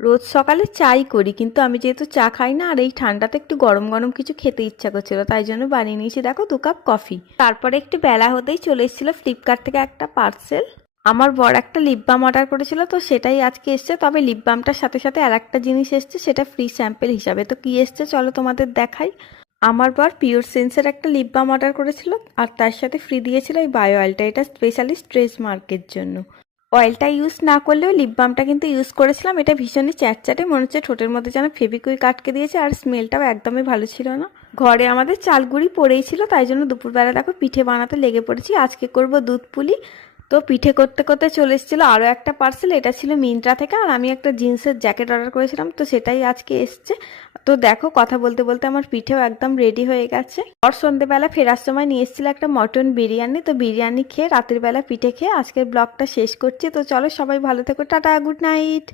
রোজ সকালে চাই করি, কিন্তু আমি যেহেতু চা খাই না আর এই ঠান্ডাতে একটু গরম গরম কিছু খেতে ইচ্ছা করছিল, তাই জন্য বানিয়ে নিয়েছি দেখো 2 কাপ কফি। তারপরে একটু বেলা হতেই চলে এসেছিল ফ্লিপকার্ট থেকে একটা পার্সেল। আমার বর একটা লিপ বাম অর্ডার করেছিল, তো সেটাই আজকে এসছে। তবে লিপ বামটার সাথে সাথে আর একটা জিনিস এসছে, সেটা ফ্রি স্যাম্পেল হিসাবে। তো কি এসছে চলো তোমাদের দেখাই। আমার বর পিওর সেন্সের একটা লিপ বাম অর্ডার করেছিল, আর তার সাথে ফ্রি দিয়েছিল এই বায়ো অয়েলটা। এটা স্পেশালি স্ট্রেচ মার্কের জন্য। অয়েলটা ইউজ না করলেও লিপ বামটা কিন্তু ইউজ করেছিলাম। এটা ভীষণই চ্যাটচ্যাটে, মনে হচ্ছে ঠোঁটের মধ্যে যেন ফেবিকুইক আটকে দিয়েছে, আর স্মেলটাও একদমই ভালো ছিল না। ঘরে আমাদের চাল গুঁড়ি পড়েই ছিল, তাই জন্য দুপুরবেলা দেখো পিঠে বানাতে লেগে পড়েছি। আজকে করব দুধ পুলি। তো পিঠে করতে করতে চলে এসেছিলো আরও একটা পার্সেল। এটা ছিল মিন্ত্রা থেকে, আর আমি একটা জিন্সের জ্যাকেট অর্ডার করেছিলাম, তো সেটাই আজকে এসছে। তো দেখো কথা বলতে বলতে আমার পিঠেও একদম রেডি হয়ে গেছে। আর সন্ধ্যেবেলা ফেরার সময় নিয়ে এসেছিল একটা মটন বিরিয়ানি। তো বিরিয়ানি খেয়ে রাতের বেলা পিঠে খেয়ে আজকের ব্লগটা শেষ করছি। তো চলো সবাই ভালো থেকো, টাটা, গুড নাইট।